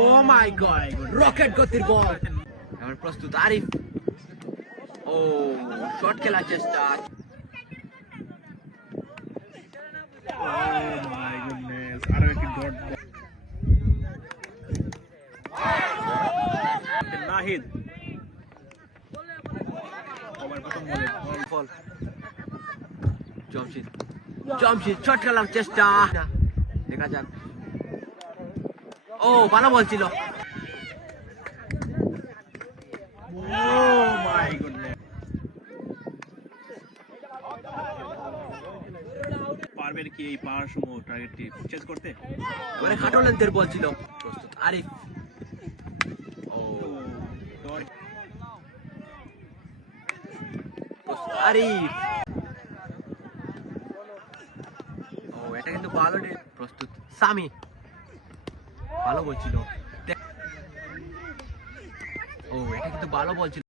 ও মাই god, rocket গতির বল। এবার প্রস্তুত আরিফ। ও শট খেলার চেষ্টা। Oh my goodness, আরো একটি ডট বল। নাহিদ ওভার প্রথম বলে বল জমশিদ, জমশিদ শট খেলার চেষ্টা, দেখা যাক। ও ভালো বল ছিল। Oh my goodness, পারবেন কি এই পাওয়ার সমূহ টার্গেটটি চেস করতে? এবারে খাটো লেন্থের বল ছিল। প্রস্তুত আরিফ। ও ডট প্রস্তুত আরিফ। ও এটা কিন্তু ভালো। প্রস্তুত সামি, ভালো বল ছিল। ও এটা কিন্তু ভালো বল ছিল।